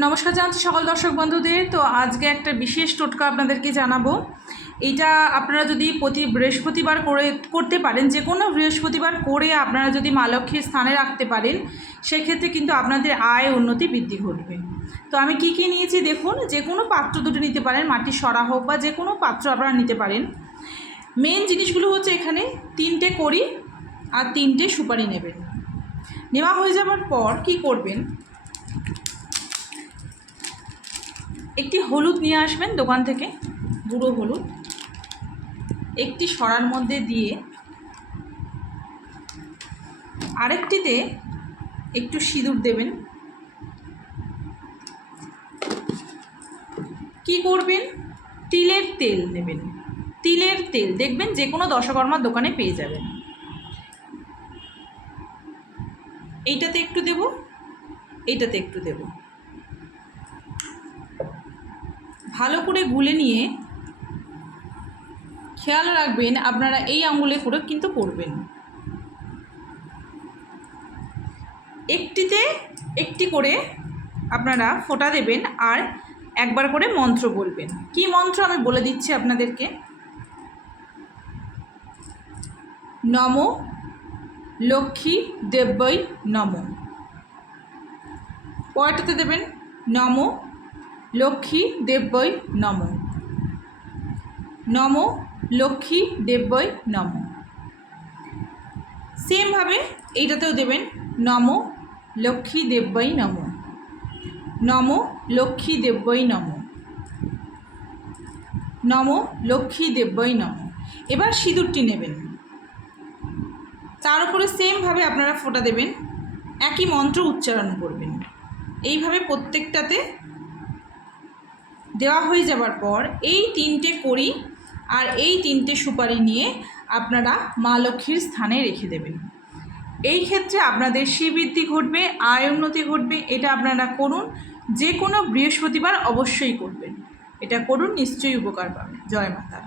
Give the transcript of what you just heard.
নমস্কার জানাচ্ছি সকল দর্শক বন্ধুদের। তো আজকে একটা বিশেষ টোটকা আপনাদেরকে জানাবো। এইটা আপনারা যদি প্রতি বৃহস্পতিবার করতে পারেন, যে কোনো বৃহস্পতিবার করে আপনারা যদি মা লক্ষ্মীর স্থানে রাখতে পারেন, সেক্ষেত্রে কিন্তু আপনাদের আয় উন্নতি বৃদ্ধি ঘটবে। তো আমি কি কি নিয়েছি দেখুন। যে কোনো পাত্র দুটো নিতে পারেন, মাটির সরা হোক বা যে কোনো পাত্র আপনারা নিতে পারেন। মেন জিনিসগুলো হচ্ছে এখানে 3টে কড়ি আর 3টে সুপারি নেবেন। নেওয়া হয়ে যাওয়ার পর কি করবেন, একটি হলুদ নিয়ে আসবেন দোকান থেকে, গুঁড়ো হলুদ, একটি সরার মধ্যে দিয়ে আরেকটিতে একটু সিঁদুর দেবেন। কি করবেন, তিলের তেল নেবেন। তিলের তেল দেখবেন যে কোনো দশকর্মার দোকানে পেয়ে যাবেন। এইটাতে একটু দেব, এইটাতে একটু দেব। ভালো করে গুলে নিয়ে খেয়াল রাখবেন আপনারা এই আঙুলে করে কিন্তু করবেন। একটিতে একটি করে আপনারা ফোঁটা দেবেন আর একবার করে মন্ত্র বলবেন। কি মন্ত্র আমি বলে দিচ্ছি আপনাদেরকে। নম লক্ষ্মী দেব্যই নম। পয়টাতে দেবেন নম লক্ষ্মী দেব্যই নম। নম লক্ষ্মী দেব্যই নম। সেমভাবে এইটাতেও দেবেন নম লক্ষ্মী দেব্যই নম। নম লক্ষ্মী দেব্যই নম। নম লক্ষ্মী দেব্যই নম। এবার সিঁদুরটি নেবেন, তার উপরে সেমভাবে আপনারা ফোঁটা দেবেন, একই মন্ত্র উচ্চারণ করবেন। এইভাবে প্রত্যেকটাতে দেওয়া হয়ে যাবার পর এই 3টে কড়ি আর এই 3টে সুপারি নিয়ে আপনারা মা লক্ষ্মীর স্থানে রেখে দেবেন। এই ক্ষেত্রে আপনাদের শ্রীবৃদ্ধি ঘটবে, আয় উন্নতি ঘটবে। এটা আপনারা করুন, যে কোনো বৃহস্পতিবার অবশ্যই করবেন। এটা করুন, নিশ্চয়ই উপকার পাবেন। জয় মাতা।